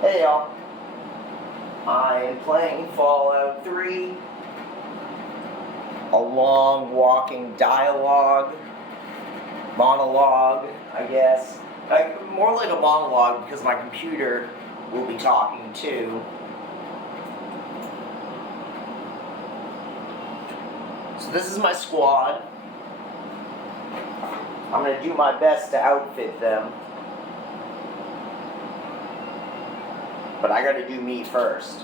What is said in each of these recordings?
Hey y'all, I'm playing Fallout 3, a long walking dialogue, monologue, I guess. More like a monologue because my computer will be talking too. So this is my squad. I'm going to do my best to outfit them. But I gotta do me first.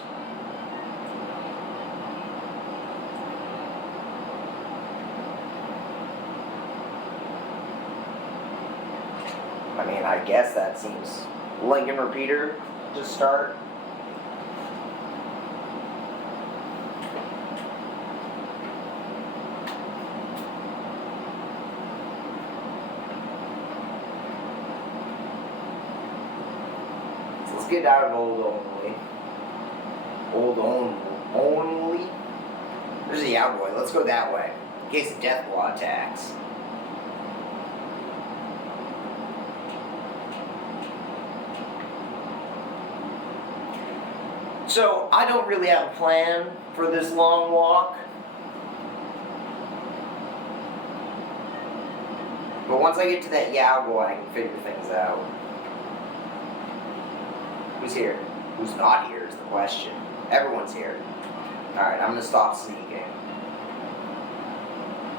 I mean, I guess that seems Lincoln Repeater to start. Let's get out of Old Only. There's a cowboy. Let's go that way. In case the death law attacks. So, I don't really have a plan for this long walk. But once I get to that cowboy, I can figure things out. Who's here? Who's not here is the question. Everyone's here. Alright, I'm gonna stop sneaking.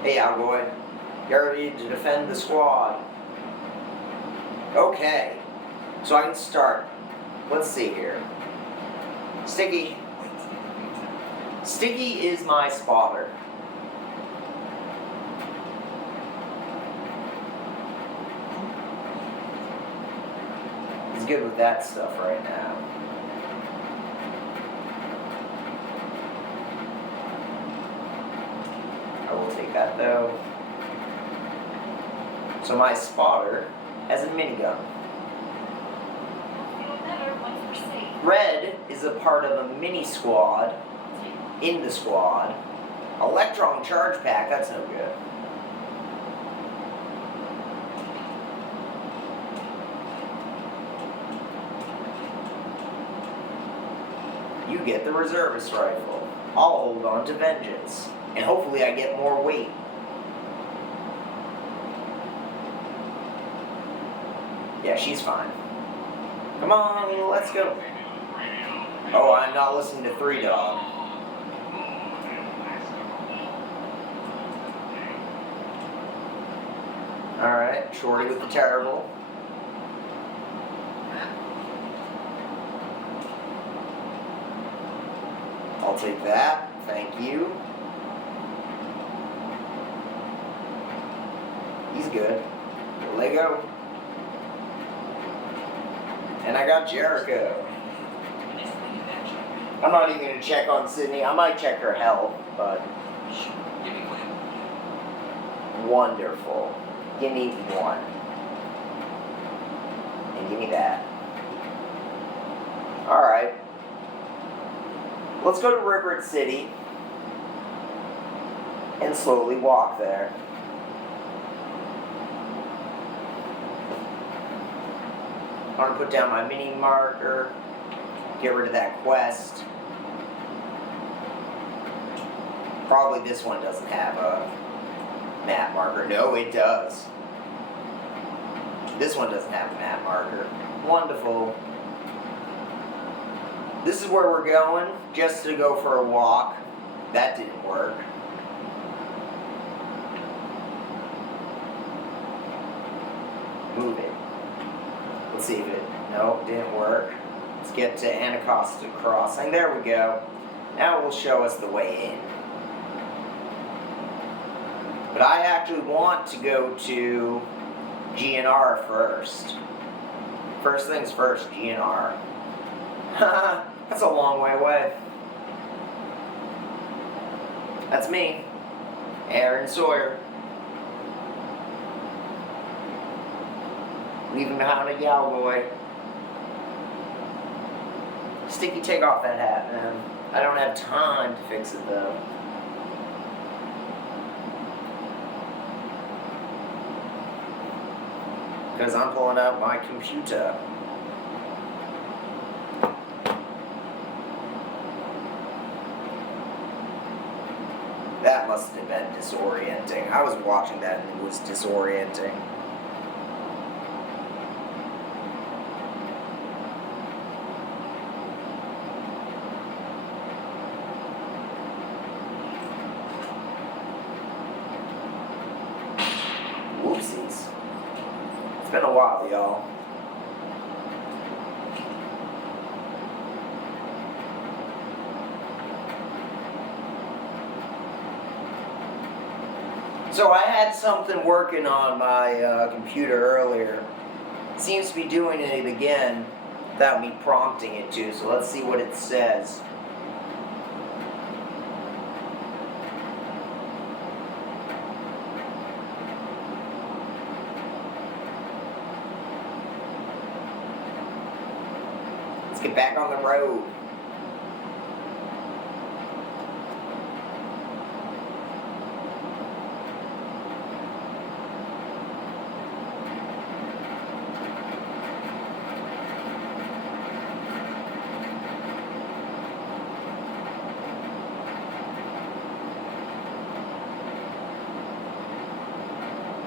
Hey, cowboy. You're ready to defend the squad. Okay. So I can start. Let's see here. Sticky. Sticky is my spotter. He's good with that stuff right now. I will take that though. So my spotter has a minigun. Red is a part of a mini squad in the squad. Electron charge pack, that's no good. You get the reservist rifle. I'll hold on to vengeance. And hopefully I get more weight. Yeah, she's fine. Come on, let's go. Oh, I'm not listening to 3 Dog. Alright, Shorty with the terrible. I'll take that, thank you. He's good. Lego. And I got Jericho. I'm not even going to check on Sydney. I might check her health, but... Wonderful. Give me 1. And give me that. Alright. Let's go to River City. And slowly walk there. I'm going to put down my mini marker. Get rid of that quest. Probably this one doesn't have a map marker. No, it does. This one doesn't have a map marker. Wonderful. This is where we're going, just to go for a walk. That didn't work. Move it. Let's see if it... Nope, didn't work. Let's get to Anacostia Crossing. There we go. Now it will show us the way in. But I actually want to go to GNR first. First things first, GNR. That's a long way away. That's me, Aaron Sawyer. Leaving behind a cowboy. Sticky, take off that hat, man. I don't have time to fix it, though. Because I'm pulling out my computer. That must have been disorienting. I was watching that and it was disorienting. Whoopsies. It's been a while, y'all. So I had something working on my computer earlier. It seems to be doing it again without me prompting it to, so let's see what it says. Let's get back on the road.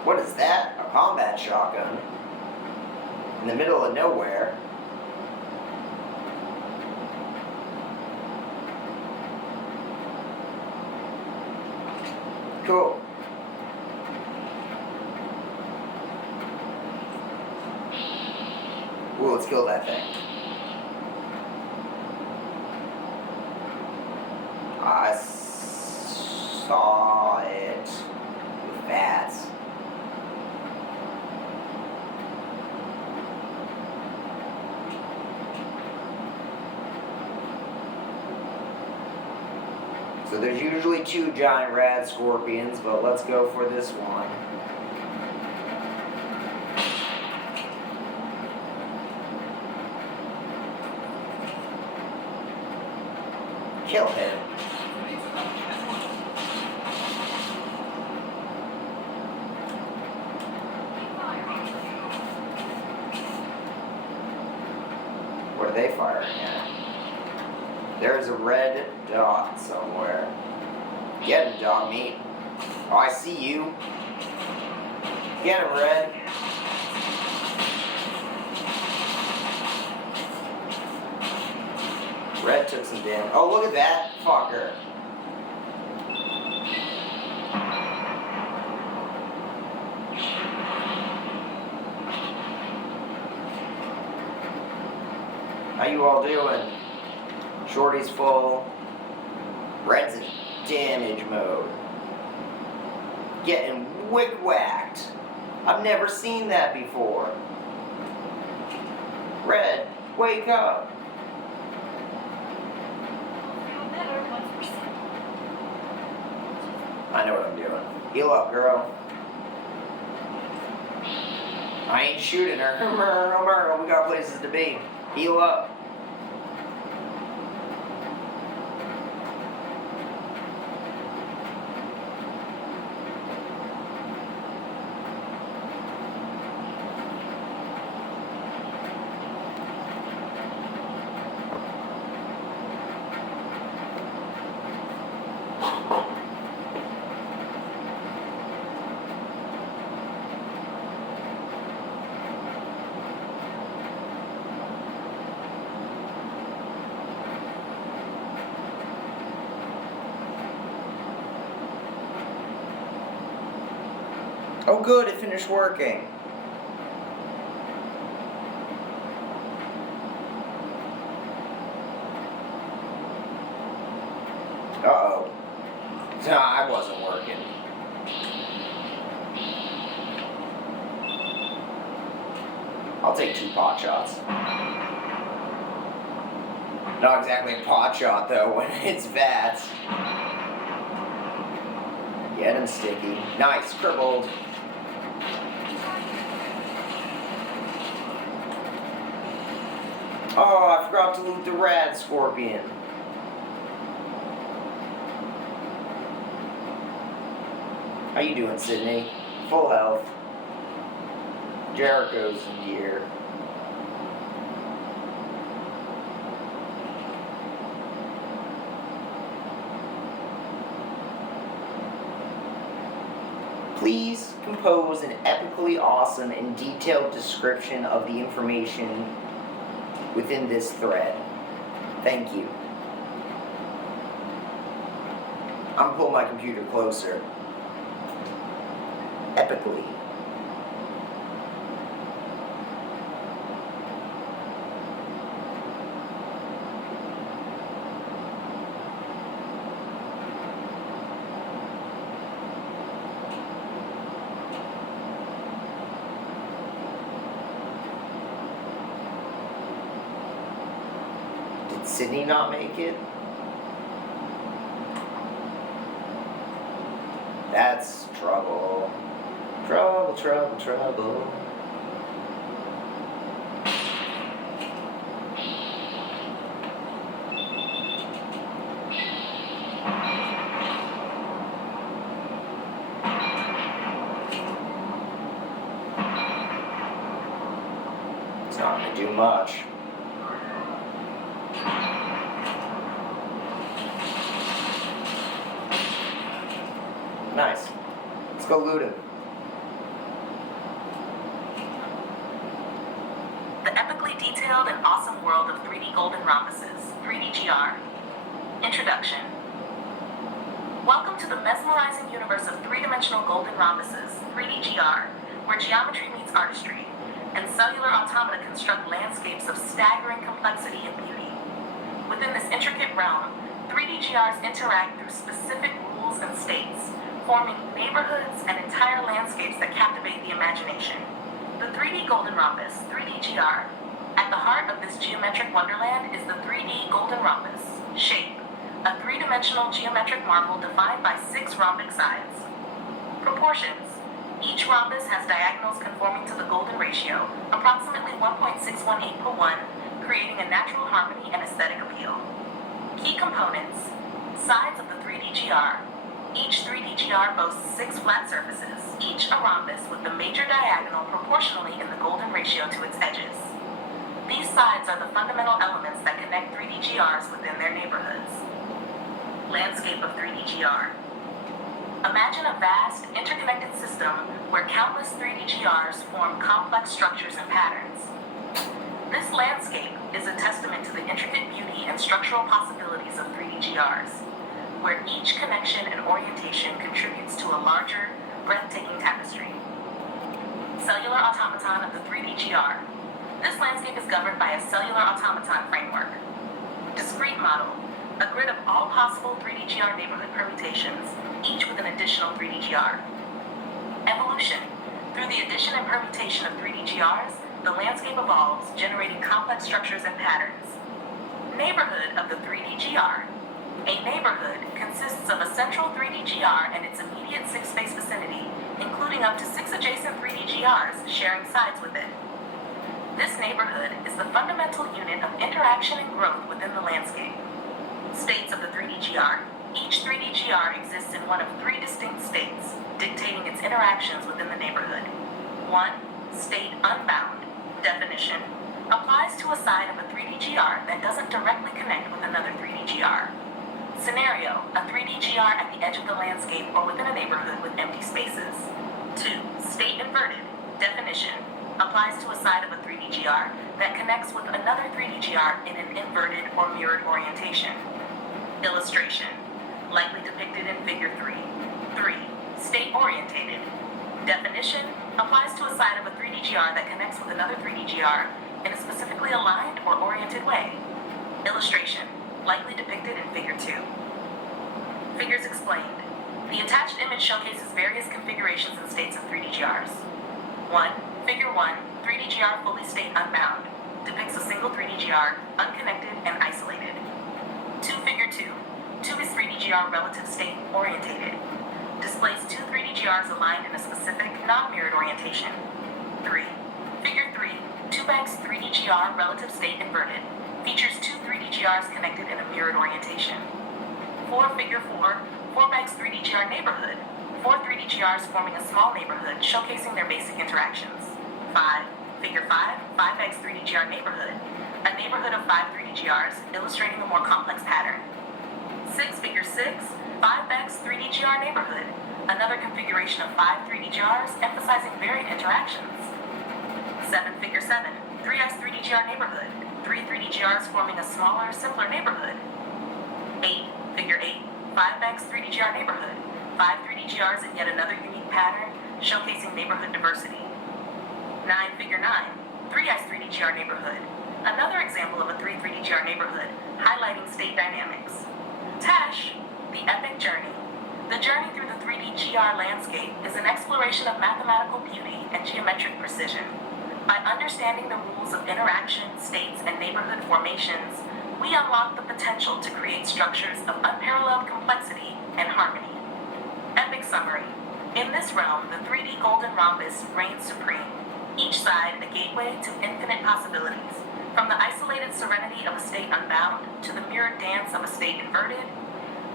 What is that? A combat shotgun? In the middle of nowhere? Cool. Ooh, let's kill that thing. I saw it with bats. So there's usually 2 giant rad scorpions, but let's go for this one. Kill him. What are they firing at? There's a red dot somewhere. Get him, dog meat. Oh, I see you. Get him, Red. Red took some damage. Oh, look at that fucker. How you all doing? Shorty's full. Red's in damage mode. Getting wick-whacked. I've never seen that before. Red, wake up. I know what I'm doing. Heal up, girl. I ain't shooting her. We got places to be. Heal up. Oh good, it finished working. Uh-oh. Nah, I wasn't working. I'll take 2 pot shots. Not exactly a pot shot though when it's bats. Get him, Sticky. Nice, crippled. Oh, I forgot to loot the rad scorpion. How you doing, Sydney? Full health. Jericho's in gear. Please compose an epically awesome and detailed description of the information within this thread. Thank you. I'm gonna pull my computer closer. Epically. Did Sydney not make it? That's trouble. Trouble, trouble, trouble. It's not gonna do much. Nice. Let's go loot him. The epically detailed and awesome world of 3D golden rhombuses, 3DGR. Introduction. Welcome to the mesmerizing universe of three-dimensional golden rhombuses, 3DGR, where geometry meets artistry, and cellular automata construct landscapes of staggering complexity and beauty. Within this intricate realm, 3DGRs interact through specific rules and states, forming neighborhoods and entire landscapes that captivate the imagination. The 3D golden rhombus, 3DGR. At the heart of this geometric wonderland is the 3D golden rhombus, shape, a three-dimensional geometric marvel defined by 6 rhombic sides. Proportions. Each rhombus has diagonals conforming to the golden ratio, approximately 1.618 per 1, creating a natural harmony and aesthetic appeal. Key components. Sides of the 3DGR. Each 3DGR boasts 6 flat surfaces, each a rhombus with the major diagonal proportionally in the golden ratio to its edges. These sides are the fundamental elements that connect 3DGRs within their neighborhoods. Landscape of 3DGR. Imagine a vast, interconnected system where countless 3DGRs form complex structures and patterns. This landscape is a testament to the intricate beauty and structural possibilities of 3DGRs, where each connection and orientation contributes to a larger, breathtaking tapestry. Cellular automaton of the 3DGR. This landscape is governed by a cellular automaton framework. Discrete model, a grid of all possible 3DGR neighborhood permutations, each with an additional 3DGR. Evolution. Through the addition and permutation of 3DGRs, the landscape evolves, generating complex structures and patterns. Neighborhood of the 3DGR. A neighborhood consists of a central 3DGR and its immediate 6-space vicinity, including up to 6 adjacent 3DGRs sharing sides with it. This neighborhood is the fundamental unit of interaction and growth within the landscape. States of the 3DGR. Each 3DGR exists in one of 3 distinct states, dictating its interactions within the neighborhood. 1. State unbound. Definition. Applies to a side of a 3DGR that doesn't directly connect with another 3DGR. Scenario, a 3DGR at the edge of the landscape or within a neighborhood with empty spaces. 2. State inverted. Definition. Applies to a side of a 3DGR that connects with another 3DGR in an inverted or mirrored orientation. Illustration. Likely depicted in Figure 3. 3. State orientated. Definition. Applies to a side of a 3DGR that connects with another 3DGR in a specifically aligned or oriented way. Illustration. Likely depicted in Figure 2. Figures explained. The attached image showcases various configurations and states of 3DGRs. 1. Figure 1, 3DGR fully state unbound, depicts a single 3DGR, unconnected and isolated. 2. Figure 2, 2 is 3DGR relative state orientated, displays 2 3DGRs aligned in a specific, non-mirrored orientation. 3. Figure 3, 2x 3DGR relative state inverted, features 2 3DGRs connected in a mirrored orientation. 4. Figure 4, 4x 3DGR neighborhood, 4 3DGRs forming a small neighborhood showcasing their basic interactions. 5. Figure 5, 5x 3DGR neighborhood, a neighborhood of 5 3DGRs illustrating a more complex pattern. 6. Figure 6, 5x 3DGR neighborhood, another configuration of 5 3D GRs emphasizing varied interactions. 7 Figure 7, 3x 3D GR neighborhood, 3 3D GRs forming a smaller, simpler neighborhood. 8 Figure 8, 5x 3D GR neighborhood, 5 3D GRs in yet another unique pattern showcasing neighborhood diversity. 9 Figure 9, 3x 3D GR neighborhood, another example of a 3 3D GR neighborhood highlighting state dynamics. Tash, the epic journey. The journey through the 3D GR landscape is an exploration of mathematical beauty and geometric precision. By understanding the rules of interaction, states, and neighborhood formations, we unlock the potential to create structures of unparalleled complexity and harmony. Epic summary. In this realm, the 3D golden rhombus reigns supreme, each side a gateway to infinite possibilities, from the isolated serenity of a state unbound to the mirrored dance of a state inverted,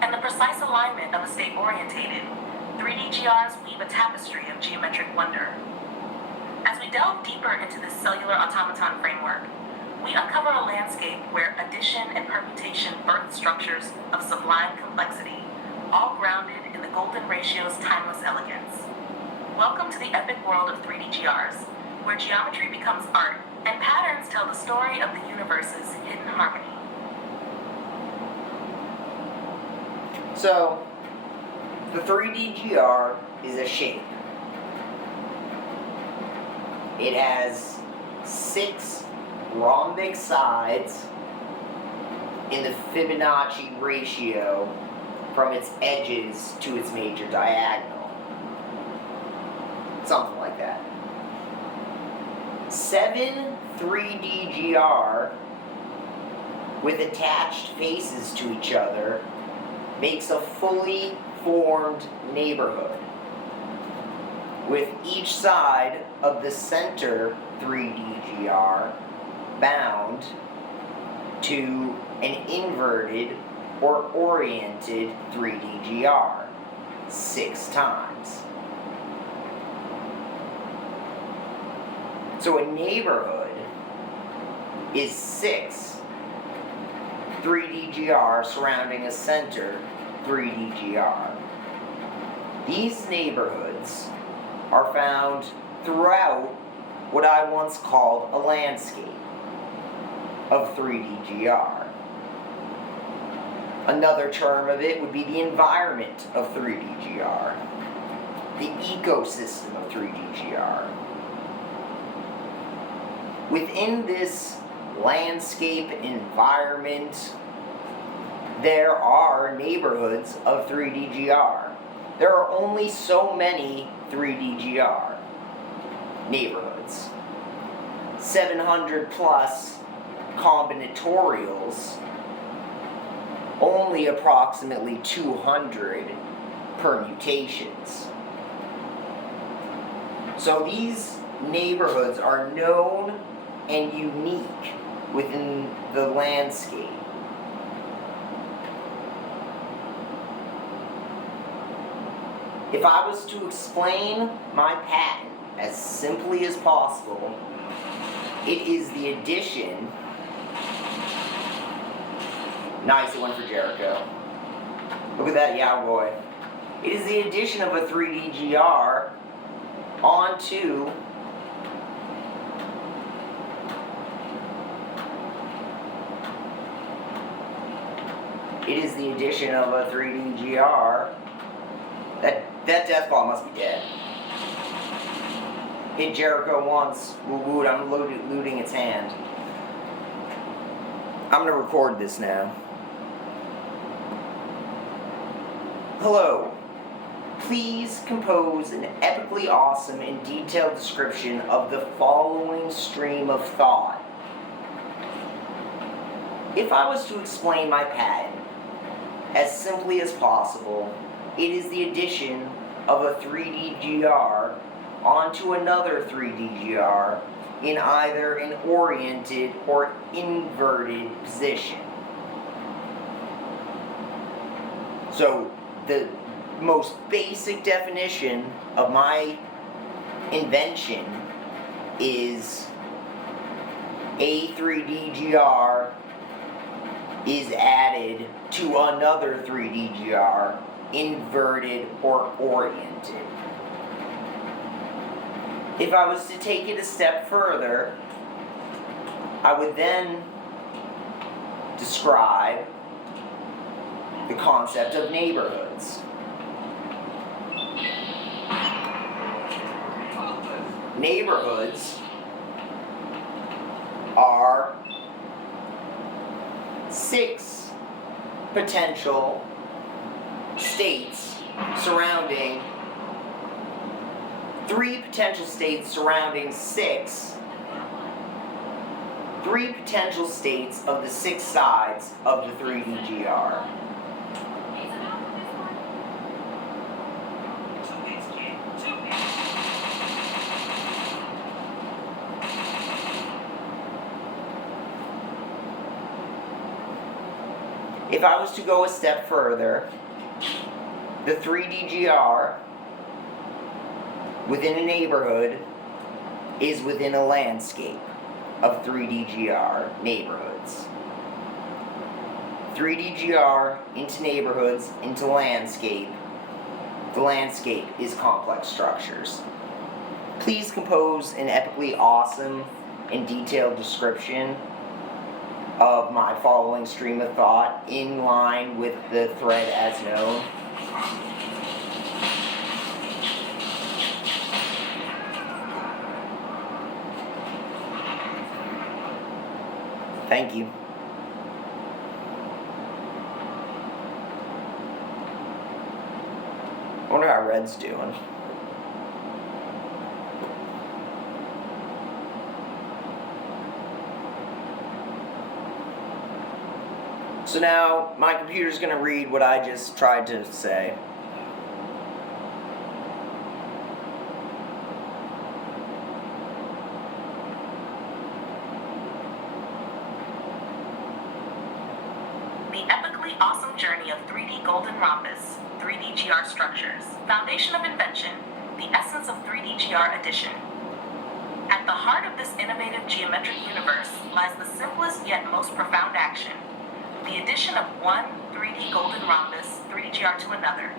and the precise alignment of a state orientated. 3D GRs weave a tapestry of geometric wonder. As we delve deeper into this cellular automaton framework, we uncover a landscape where addition and permutation birth structures of sublime complexity, all grounded in the golden ratio's timeless elegance. Welcome to the epic world of 3D GRs, where geometry becomes art and patterns tell the story of the universe's hidden harmony. So, the 3D GR is a shape. It has 6 rhombic sides in the Fibonacci ratio from its edges to its major diagonal. Something like that. 7 3D GR with attached faces to each other makes a fully formed neighborhood, with each side of the center 3D GR bound to an inverted or oriented 3D GR 6 times. So a neighborhood is 6 3D GR surrounding a center 3D GR. These neighborhoods are found throughout what I once called a landscape of 3D GR. Another term of it would be the environment of 3D GR, the ecosystem of 3D GR. Within this landscape environment, there are neighborhoods of 3D GR. There are only so many 3D GR neighborhoods. 700 plus combinatorials, only approximately 200 permutations. So these neighborhoods are known and unique within the landscape. If I was to explain my patent as simply as possible, it is the addition. Nice one for Jericho. Look at that, yeah boy. It is the addition of a 3D GR onto It is the addition of a 3D GR. That death ball must be dead. Hit Jericho once. Woo, I'm looting its hand. I'm gonna record this now. Hello. Please compose an epically awesome and detailed description of the following stream of thought. If I was to explain my patent as simply as possible, it is the addition of a 3D GR onto another 3D GR in either an oriented or inverted position. So the most basic definition of my invention is a 3D GR is added to another 3D GR inverted, or oriented. If I was to take it a step further, I would then describe the concept of neighborhoods. Neighborhoods are 6 potential states surrounding 3 potential states surrounding 3 potential states of the 6 sides of the 3DGR. If I was to go a step further, the 3DGR within a neighborhood is within a landscape of 3DGR neighborhoods. 3DGR into neighborhoods into landscape. The landscape is complex structures. Please compose an epically awesome and detailed description of my following stream of thought in line with the thread as known. Thank you. I wonder how Red's doing. So now, my computer's going to read what I just tried to say. The epically awesome journey of 3D golden rhombus, 3DGR structures, foundation of invention, the essence of 3DGR addition. At the heart of this innovative geometric universe lies the simplest yet most profound action, the addition of one 3D golden rhombus, 3DGR to another.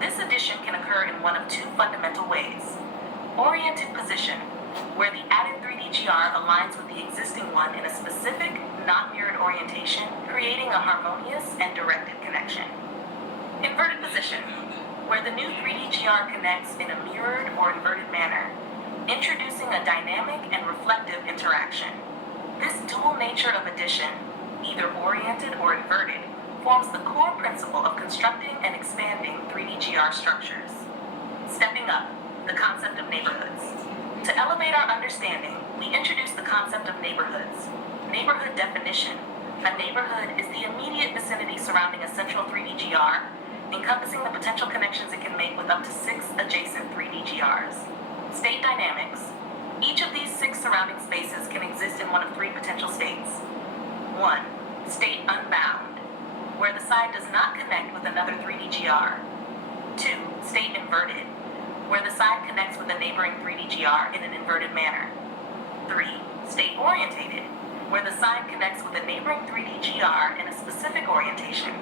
This addition can occur in one of 2 fundamental ways. Oriented position, where the added 3DGR aligns with the existing one in a specific, non-mirrored orientation, creating a harmonious and directed connection. Inverted position, where the new 3DGR connects in a mirrored or inverted manner, introducing a dynamic and reflective interaction. This dual nature of addition, either oriented or inverted, forms the core principle of constructing and expanding 3DGR structures. Stepping up, the concept of neighborhoods. To elevate our understanding, we introduce the concept of neighborhoods. Neighborhood definition. A neighborhood is the immediate vicinity surrounding a central 3DGR, encompassing the potential connections it can make with up to 6 adjacent 3DGRs. State dynamics. Each of these 6 surrounding spaces can exist in one of 3 potential states. 1. State unbound, where the side does not connect with another 3DGR. 2. State inverted, where the side connects with a neighboring 3DGR in an inverted manner. 3. State orientated, where the side connects with a neighboring 3DGR in a specific orientation.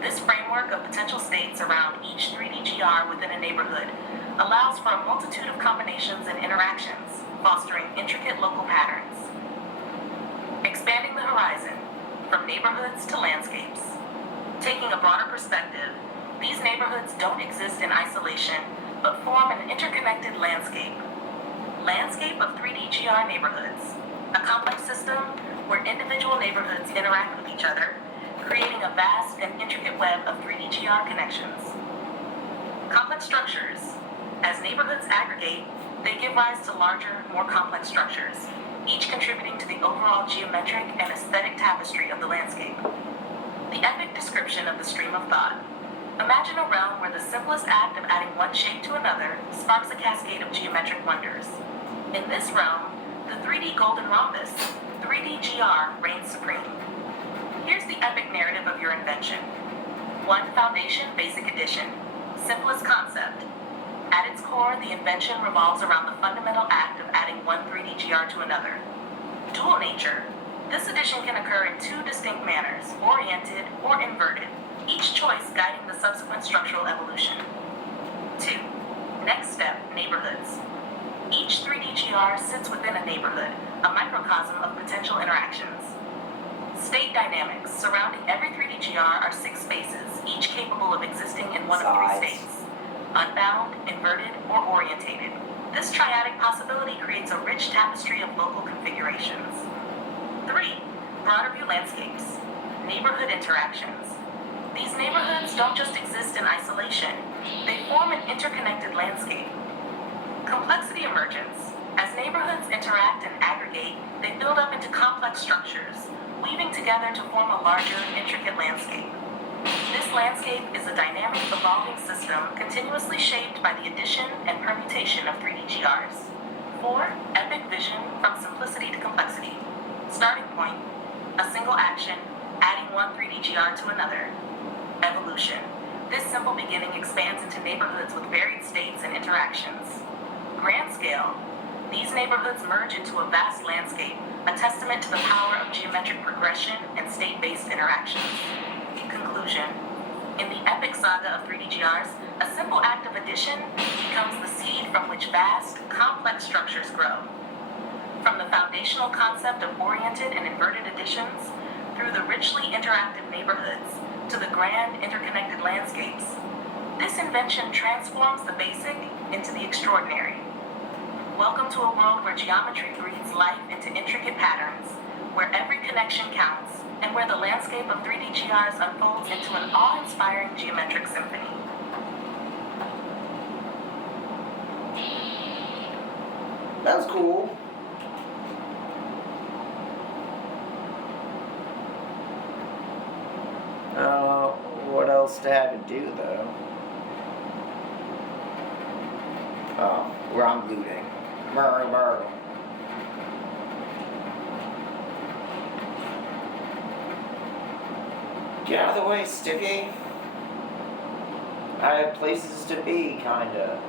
This framework of potential states around each 3DGR within a neighborhood allows for a multitude of combinations and interactions, fostering intricate local patterns. Expanding the horizon, from neighborhoods to landscapes. Taking a broader perspective, these neighborhoods don't exist in isolation, but form an interconnected landscape. Landscape of 3DGR neighborhoods, a complex system where individual neighborhoods interact with each other, creating a vast and intricate web of 3DGR connections. Complex structures. As neighborhoods aggregate, they give rise to larger, more complex structures, each contributing to the overall geometric and aesthetic tapestry of the landscape. The epic description of the stream of thought. Imagine a realm where the simplest act of adding one shape to another sparks a cascade of geometric wonders. In this realm, the 3D golden rhombus, 3DGR, reigns supreme. Here's the epic narrative of your invention. 1 foundation basic addition, simplest concept. At its core, the invention revolves around the fundamental act of adding one 3DGR to another. Dual nature, This addition can occur in two distinct manners, oriented or inverted, each choice guiding the subsequent structural evolution. 2. Next step, neighborhoods. Each 3D GR sits within a neighborhood, a microcosm of potential interactions. State dynamics. Surrounding every 3D GR are 6 spaces, each capable of existing in one of 3 states: unbound, inverted, or orientated. This triadic possibility creates a rich tapestry of local configurations. 3. Broader view landscapes. Neighborhood interactions. These neighborhoods don't just exist in isolation, they form an interconnected landscape. Complexity emergence. As neighborhoods interact and aggregate, they build up into complex structures, weaving together to form a larger, intricate landscape. This landscape is a dynamic, evolving system continuously shaped by the addition and permutation of 3D GRs. 4. Epic vision from simplicity to complexity. Starting point: a single action, adding one 3D GR to another. Evolution. This simple beginning expands into neighborhoods with varied states and interactions. Grand scale. These neighborhoods merge into a vast landscape, a testament to the power of geometric progression and state-based interactions. Conclusion. In the epic saga of 3D GRs, a simple act of addition becomes the seed from which vast, complex structures grow. From the foundational concept of oriented and inverted additions, through the richly interactive neighborhoods, to the grand interconnected landscapes, this invention transforms the basic into the extraordinary. Welcome to a world where geometry breathes life into intricate patterns, where every connection counts, and where the landscape of 3D GRs unfolds into an awe-inspiring geometric symphony. That was cool. What else to have to do, though? Oh, where I'm looting. Murder. Get out of the way, Sticky. I have places to be, kinda.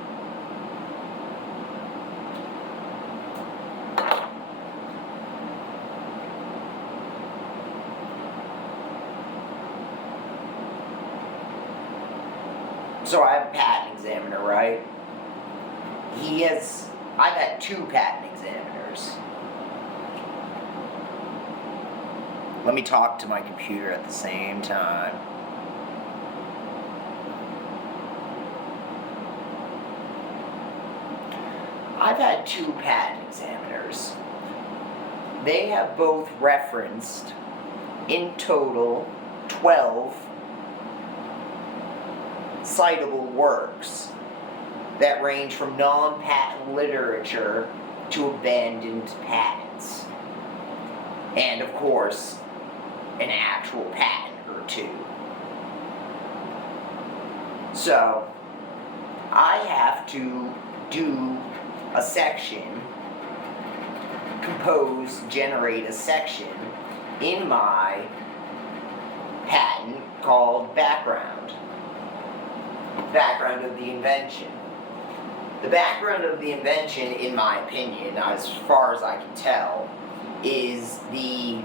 So I have a patent examiner, right? I've had 2 patent examiners. Let me talk to my computer at the same time. I've had 2 patent examiners. They have both referenced, in total, 12 citable works that range from non-patent literature to abandoned patents. And of course, an actual patent or 2. So, I have to do a section, generate a section in my patent called background of the invention. The background of the invention, in my opinion, as far as I can tell, is the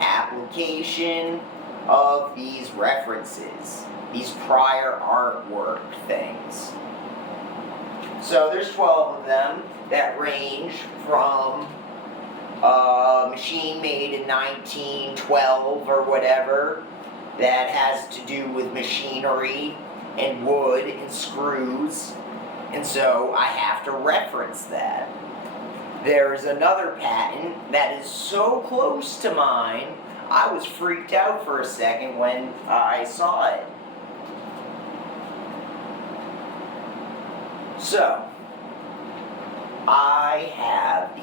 application of these references, these prior artwork things. So there's 12 of them that range from a machine made in 1912 or whatever that has to do with machinery and wood and screws, and so I have to reference that. There's another patent that is so close to mine, I was freaked out for a second when I saw it. So, I have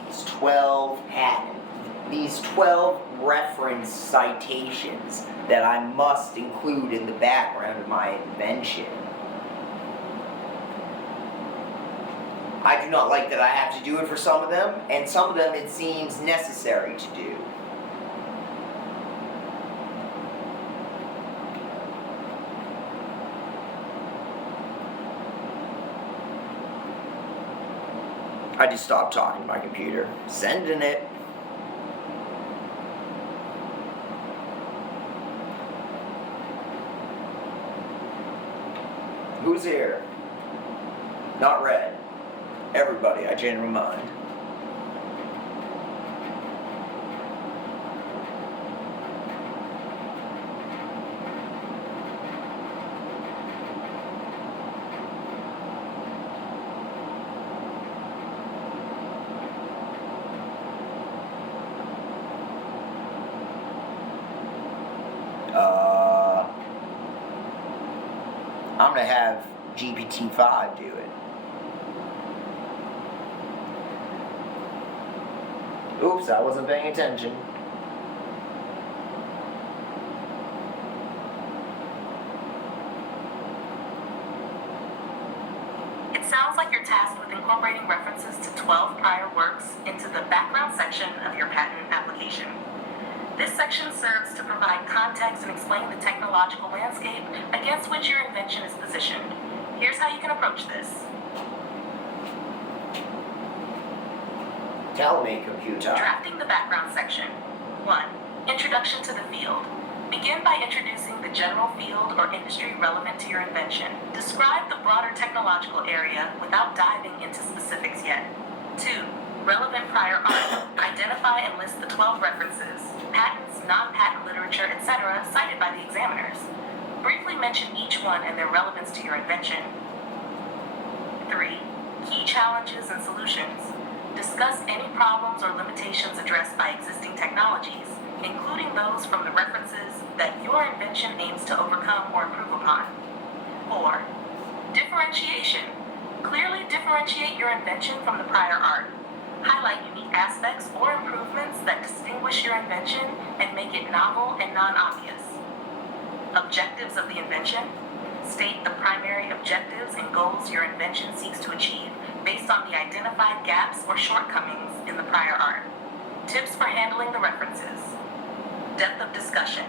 these 12 reference citations that I must include in the background of my invention. I do not like that I have to do it for some of them, and some of them it seems necessary to do. I just stopped talking to my computer. Sending it. Who's here? Not red. Everybody, I change my mind. I'm gonna have GPT-5 do it. Oops, I wasn't paying attention. It sounds like you're tasked with incorporating references to 12 prior works into the background section of your patent application. This section serves to provide context and explain the technological landscape against which your invention is positioned. Here's how you can approach this. Tell me, computer. Drafting the background section. 1. Introduction to the field. Begin by introducing the general field or industry relevant to your invention. Describe the broader technological area without diving into specifics yet. 2. Relevant prior art. Identify and list the 12 references, patents, non-patent literature, etc. cited by the examiners. Briefly mention each one and their relevance to your invention. 3. Key challenges and solutions. Discuss any problems or limitations addressed by existing technologies, including those from the references that your invention aims to overcome or improve upon. 4. Differentiation. Clearly differentiate your invention from the prior art. Highlight unique aspects or improvements that distinguish your invention and make it novel and non-obvious. Objectives of the invention. State the primary objectives and goals your invention seeks to achieve based on the identified gaps or shortcomings in the prior art. Tips for handling the references. Depth of discussion.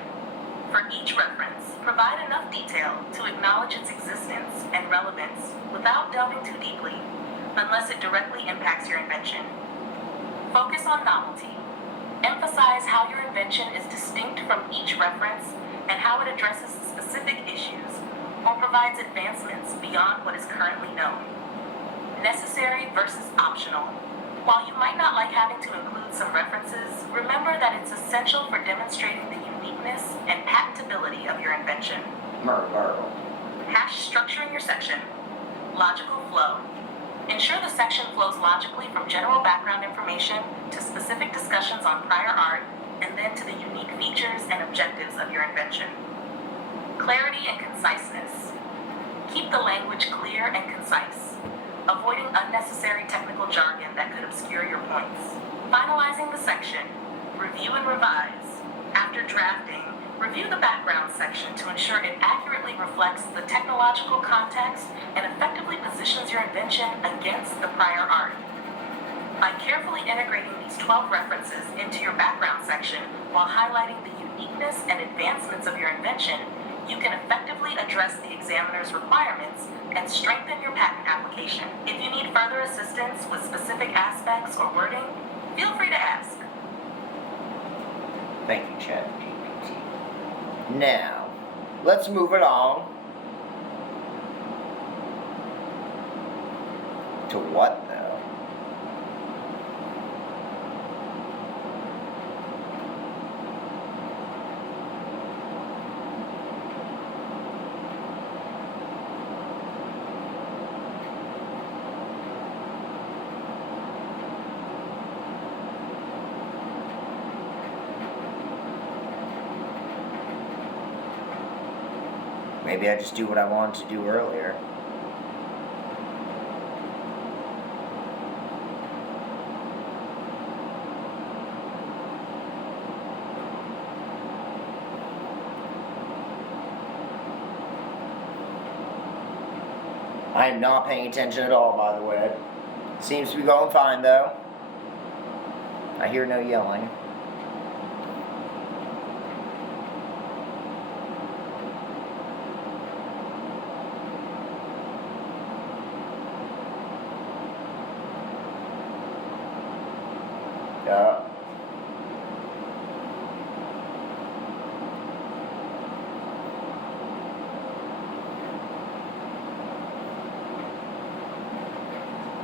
For each reference, provide enough detail to acknowledge its existence and relevance without delving too deeply, unless it directly impacts your invention. Focus on novelty. Emphasize how your invention is distinct from each reference and how it addresses specific issues or provides advancements beyond what is currently known. Necessary versus optional. While you might not like having to include some references, remember that it's essential for demonstrating the uniqueness and patentability of your invention. Murder. Structuring your section. Logical flow. Ensure the section flows logically from general background information to specific discussions on prior art, and then to the unique features and objectives of your invention. Clarity and conciseness. Keep the language clear and concise, avoiding unnecessary technical jargon that could obscure your points. Finalizing the section. Review and revise. After drafting, review the background section to ensure it accurately reflects the technological context and effectively positions your invention against the prior art. By carefully integrating these 12 references into your background section while highlighting the uniqueness and advancements of your invention, you can effectively address the examiner's requirements and strengthen your patent application. If you need further assistance with specific aspects or wording, feel free to ask. Thank you, ChatGPT. Now, let's move it on to what, though? Maybe I just do what I wanted to do earlier. I am not paying attention at all, by the way. Seems to be going fine, though. I hear no yelling. Yeah.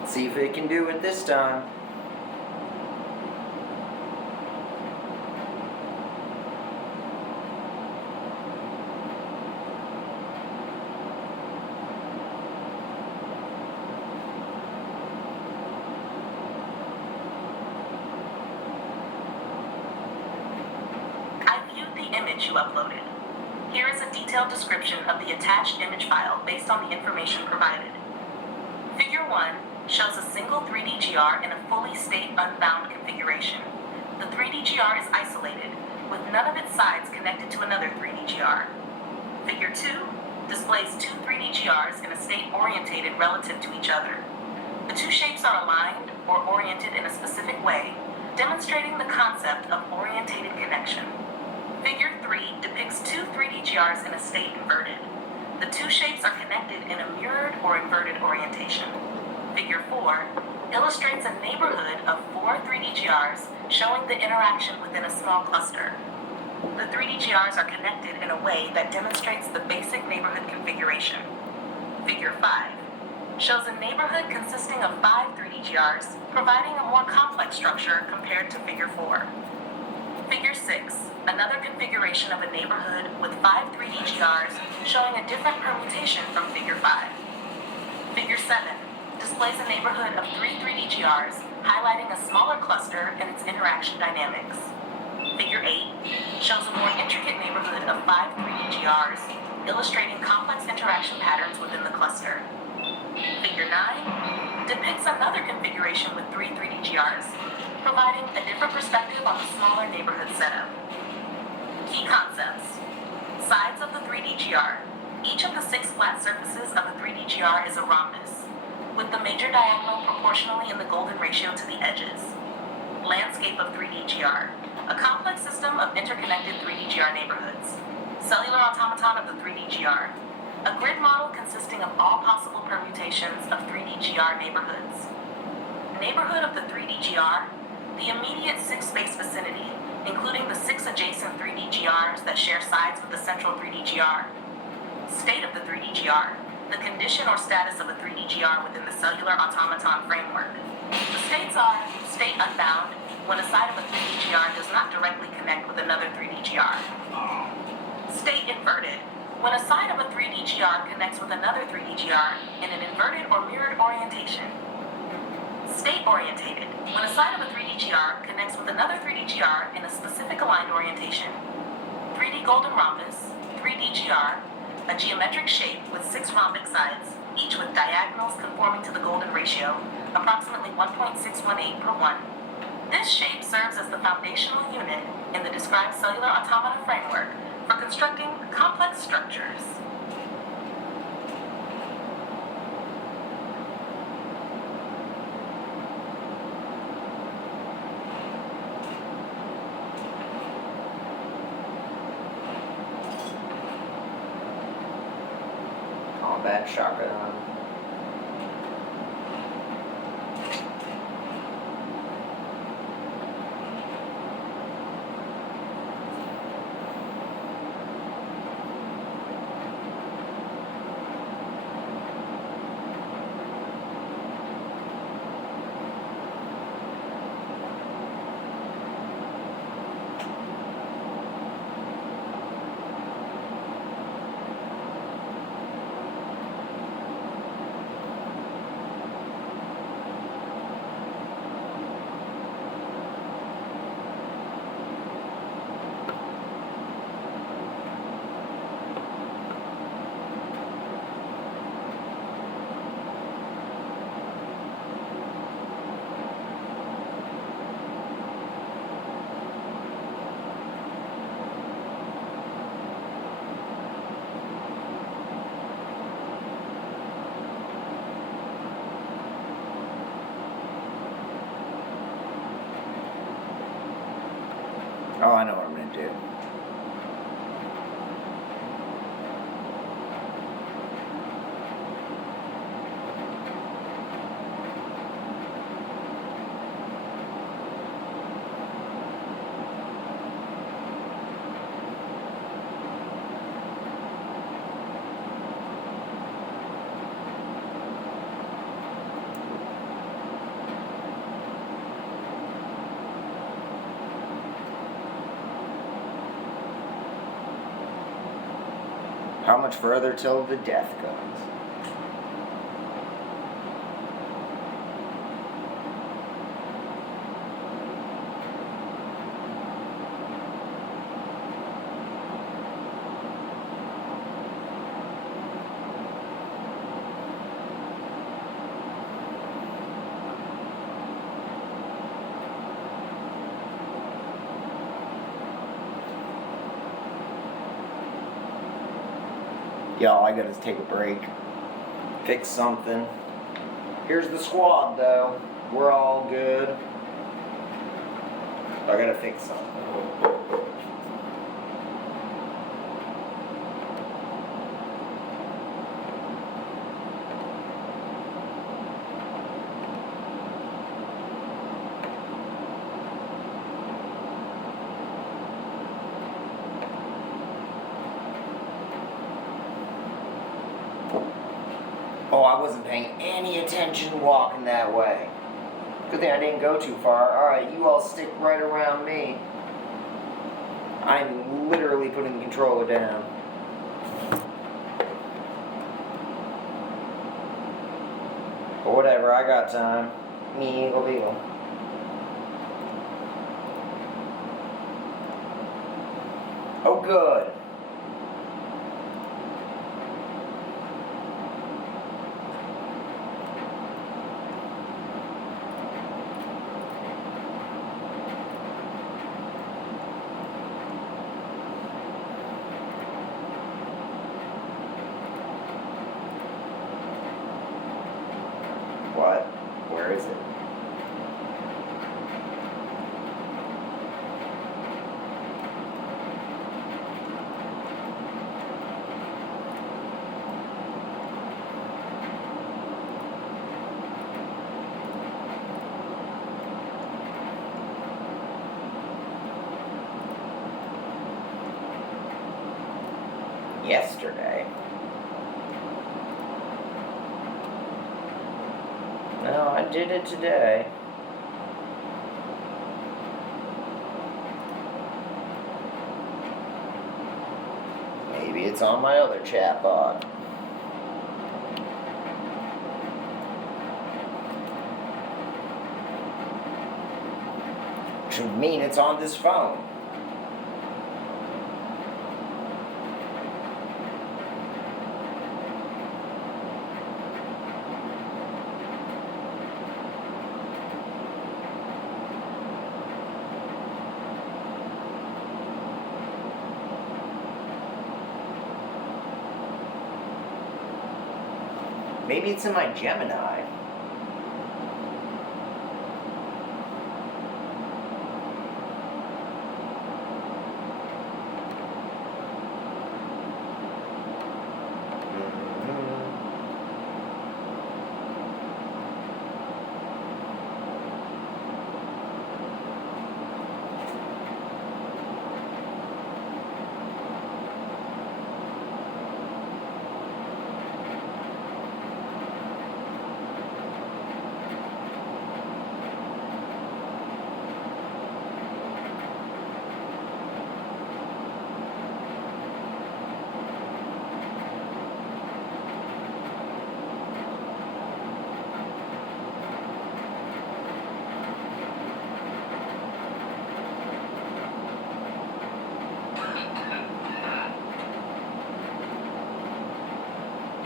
Let's see if it can do it this time. Image you uploaded. Here is a detailed description of the attached image file based on the information provided. Figure 1 shows a single 3D GR in a fully state-unbound configuration. The 3D GR is isolated, with none of its sides connected to another 3D GR. Figure 2 displays two 3D GRs in a state orientated relative to each other. The two shapes are aligned or oriented in a specific way, demonstrating the concept of orientated connection. Figure 3 depicts two 3D GRs in a state inverted. The two shapes are connected in a mirrored or inverted orientation. Figure 4 illustrates a neighborhood of four 3D GRs showing the interaction within a small cluster. The 3D GRs are connected in a way that demonstrates the basic neighborhood configuration. Figure 5 shows a neighborhood consisting of five 3D GRs, providing a more complex structure compared to Figure 4. Figure 6, another configuration of a neighborhood with five 3D GRs showing a different permutation from Figure 5. Figure 7 displays a neighborhood of three 3D GRs, highlighting a smaller cluster and its interaction dynamics. Figure 8 shows a more intricate neighborhood of five 3D GRs, illustrating complex interaction patterns within the cluster. Figure 9 depicts another configuration with three 3D GRs, providing a different perspective on the smaller neighborhood setup. Key concepts. Sides of the 3D GR. Each of the six flat surfaces of a 3D GR is a rhombus, with the major diagonal proportionally in the golden ratio to the edges. Landscape of 3D GR. A complex system of interconnected 3D GR neighborhoods. Cellular automaton of the 3D GR. A grid model consisting of all possible permutations of 3D GR neighborhoods. Neighborhood of the 3D GR. The immediate six-space vicinity, including the six adjacent 3D GRs that share sides with the central 3D GR. State of the 3D GR, the condition or status of a 3D GR within the cellular automaton framework. The states are state unbound, when a side of a 3D GR does not directly connect with another 3D GR. State inverted, when a side of a 3D GR connects with another 3D GR in an inverted or mirrored orientation. State orientated, when a side of a 3D GR connects with another 3D GR in a specific aligned orientation. 3D golden rhombus, 3D GR, a geometric shape with six rhombic sides, each with diagonals conforming to the golden ratio, approximately 1.618 per 1. This shape serves as the foundational unit in the described cellular automata framework for constructing complex structures. Combat shotgun. Oh, I know what I'm gonna do. How much further till the death comes? Yo, I gotta take a break. Fix something. Here's the squad, though. We're all good. I gotta fix something. Oh, I wasn't paying any attention walking that way. Good thing I didn't go too far. Alright, you all stick right around me. I'm literally putting the controller down. But whatever, I got time. Me, eagle beagle. Oh, good. What? Where is it? Yesterday. No, I did it today. Maybe it's on my other chatbot. Which would mean it's on this phone. Maybe it's in my Gemini.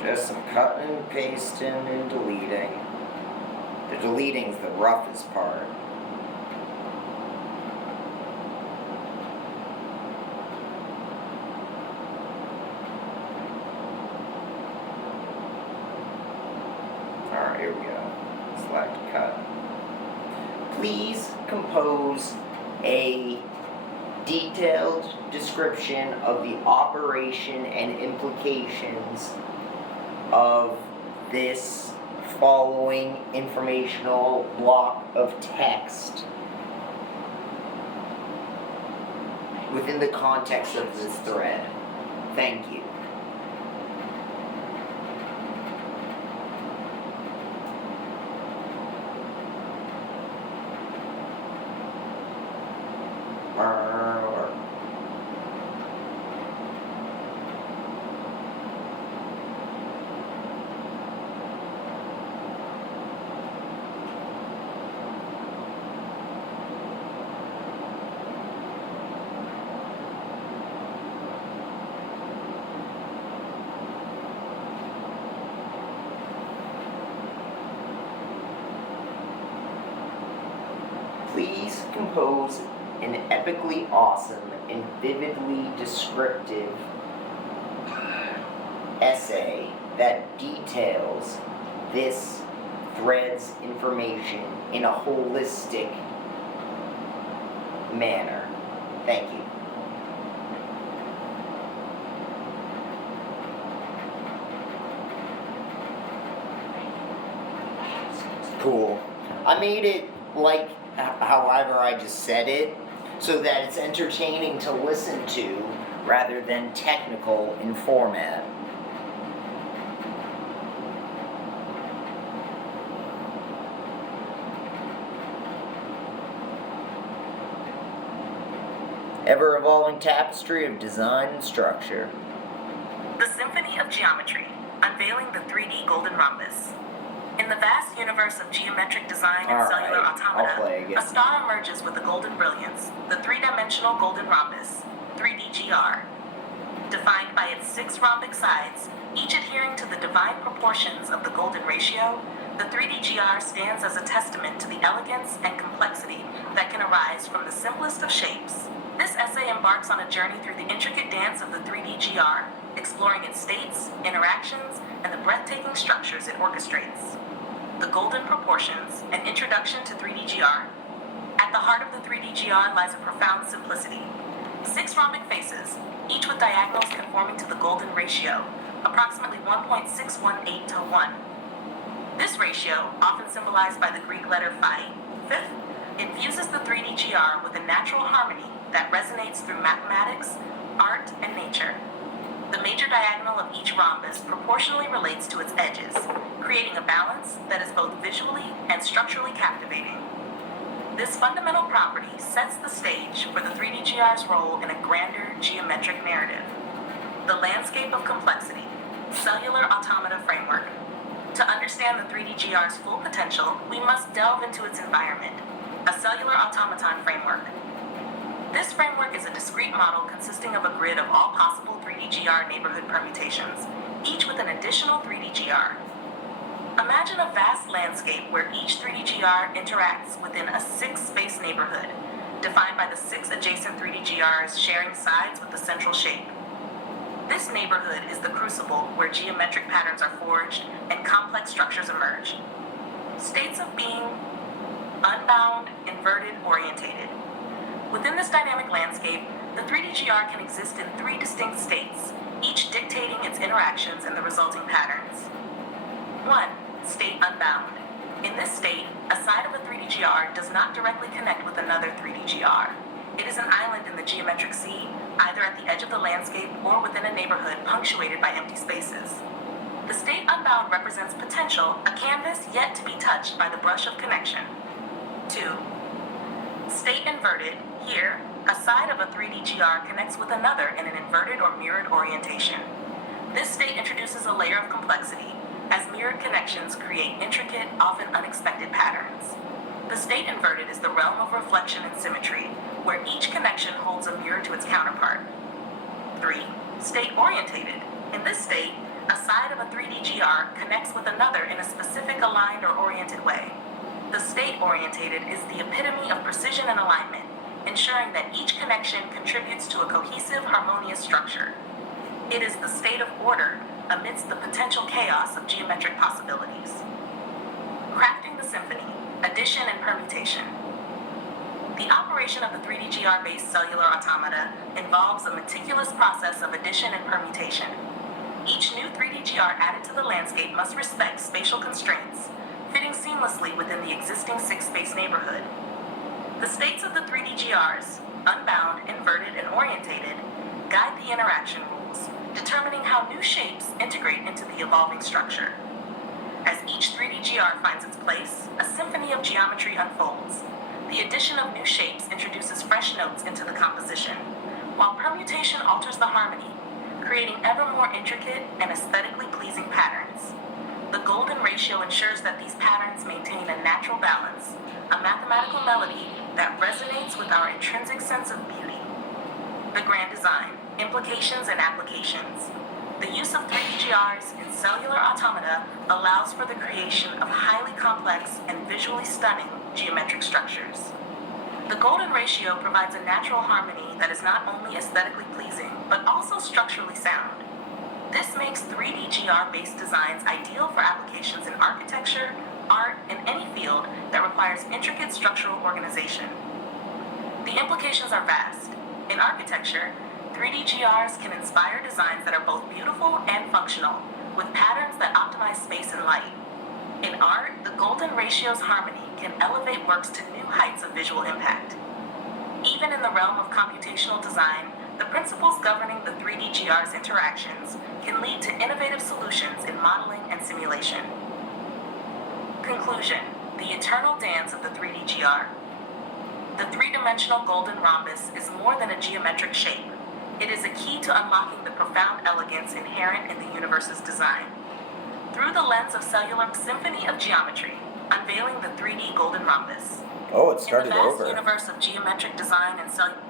Just some cutting and pasting and deleting. The deleting's the roughest part. Alright, here we go. Select cut. Please compose a detailed description of the operation and implications of this following informational block of text within the context of this thread. Thank you. Please compose an epically awesome and vividly descriptive essay that details this thread's information in a holistic manner. Thank you. Cool. I made it like however I just said it, so that it's entertaining to listen to rather than technical in format. Ever-evolving tapestry of design and structure. The Symphony of Geometry, unveiling the 3D golden rhombus. In the vast universe of geometric design and cellular automata, a star emerges with a golden brilliance, the three-dimensional golden rhombus, 3D-GR. Defined by its 6 rhombic sides, each adhering to the divine proportions of the golden ratio, the 3D-GR stands as a testament to the elegance and complexity that can arise from the simplest of shapes. This essay embarks on a journey through the intricate dance of the 3D-GR, exploring its states, interactions, and the breathtaking structures it orchestrates. The golden proportions, an introduction to 3D-GR. At the heart of the 3D-GR lies a profound simplicity. 6 rhombic faces, each with diagonals conforming to the golden ratio, approximately 1.618 to 1. This ratio, often symbolized by the Greek letter phi, fifth, infuses the 3D-GR with a natural harmony that resonates through mathematics, art, and nature. The major diagonal of each rhombus proportionally relates to its edges, creating a balance that is both visually and structurally captivating. This fundamental property sets the stage for the 3D-GR's role in a grander geometric narrative. The landscape of complexity, cellular automata framework. To understand the 3D-GR's full potential, we must delve into its environment, a cellular automaton framework. This framework is a discrete model consisting of a grid of all possible 3D-GR neighborhood permutations, each with an additional 3D-GR. Imagine a vast landscape where each 3D-GR interacts within a 6-space neighborhood, defined by the 6 adjacent 3D-GRs sharing sides with the central shape. This neighborhood is the crucible where geometric patterns are forged and complex structures emerge. States of being: unbound, inverted, orientated. Within this dynamic landscape, the 3D-GR can exist in 3 distinct states, each dictating its interactions and the resulting patterns. 1. State unbound. In this state, a side of a 3D-GR does not directly connect with another 3D-GR. It is an island in the geometric sea, either at the edge of the landscape or within a neighborhood punctuated by empty spaces. The state unbound represents potential, a canvas yet to be touched by the brush of connection. 2. State inverted. Here, a side of a 3D-GR connects with another in an inverted or mirrored orientation. This state introduces a layer of complexity, as mirrored connections create intricate, often unexpected patterns. The state inverted is the realm of reflection and symmetry, where each connection holds a mirror to its counterpart. 3. State orientated. In this state, a side of a 3D-GR connects with another in a specific aligned or oriented way. The state orientated is the epitome of precision and alignment, ensuring that each connection contributes to a cohesive, harmonious structure. It is the state of order amidst the potential chaos of geometric possibilities. Crafting the symphony, addition and permutation. The operation of the 3D-GR-based cellular automata involves a meticulous process of addition and permutation. Each new 3D-GR added to the landscape must respect spatial constraints, fitting seamlessly within the existing 6-space neighborhood. The states of the 3D-GRs, unbound, inverted, and orientated, guide the interaction rules, determining how new shapes integrate into the evolving structure. As each 3D-GR finds its place, a symphony of geometry unfolds. The addition of new shapes introduces fresh notes into the composition, while permutation alters the harmony, creating ever more intricate and aesthetically pleasing patterns. The golden ratio ensures that these patterns maintain a natural balance, a mathematical melody that resonates with our intrinsic sense of beauty. The grand design, implications and applications. The use of 3D-GRs in cellular automata allows for the creation of highly complex and visually stunning geometric structures. The golden ratio provides a natural harmony that is not only aesthetically pleasing, but also structurally sound. This makes 3D GR-based designs ideal for applications in architecture, art, and any field that requires intricate structural organization. The implications are vast. In architecture, 3D GRs can inspire designs that are both beautiful and functional, with patterns that optimize space and light. In art, the golden ratio's harmony can elevate works to new heights of visual impact. Even in the realm of computational design, the principles governing the 3D GR's interactions can lead to innovative solutions in modeling and simulation. Conclusion: the eternal dance of the 3D GR. The three-dimensional golden rhombus is more than a geometric shape. It is a key to unlocking the profound elegance inherent in the universe's design. Through the lens of cellular symphony of geometry, unveiling the 3D golden rhombus. Oh, it started in the vast over. universe of geometric design and cellular.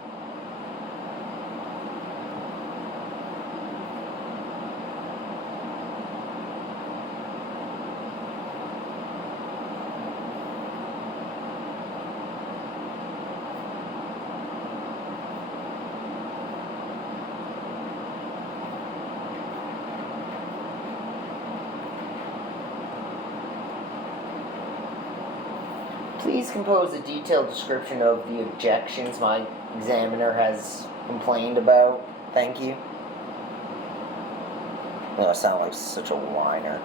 Please compose a detailed description of the objections my examiner has complained about. Thank you. I sound like such a whiner.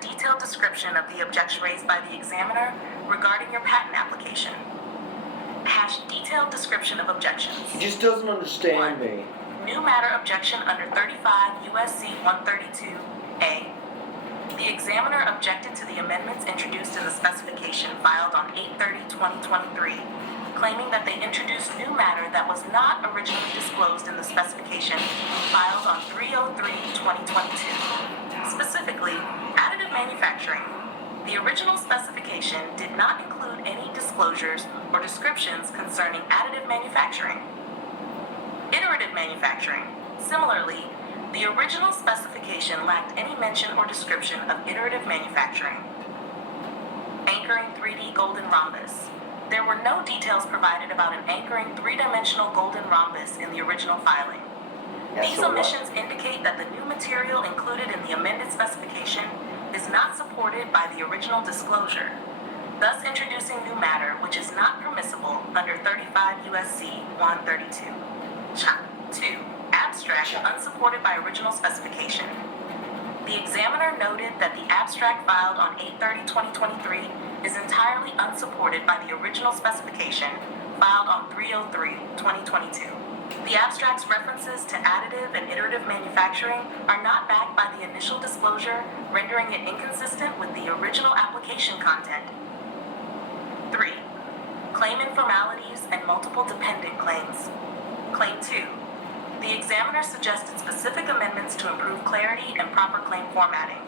Detailed description of the objection raised by the examiner regarding your patent application. Detailed description of objections. He just doesn't understand me. New matter objection under 35 U.S.C. 132A. The examiner objected to the amendments introduced in the specification filed on 8/30/2023, claiming that they introduced new matter that was not originally disclosed in the specification filed on 3/03/2022. Specifically, additive manufacturing. The original specification did not include any disclosures or descriptions concerning additive manufacturing. Iterative manufacturing. Similarly, the original specification lacked any mention or description of iterative manufacturing. Anchoring 3D golden rhombus. There were no details provided about an anchoring three-dimensional golden rhombus in the original filing. These omissions indicate that the new material included in the amended specification is not supported by the original disclosure, thus introducing new matter which is not permissible under 35 U.S.C. 132. 2. Abstract unsupported by original specification. The examiner noted that the abstract filed on 8/30/2023 is entirely unsupported by the original specification filed on 3/03/2022. The abstract's references to additive and iterative manufacturing are not backed by the initial disclosure, rendering it inconsistent with the original application content. 3. Claim informalities and multiple dependent claims. Claim 2. The examiner suggested specific amendments to improve clarity and proper claim formatting.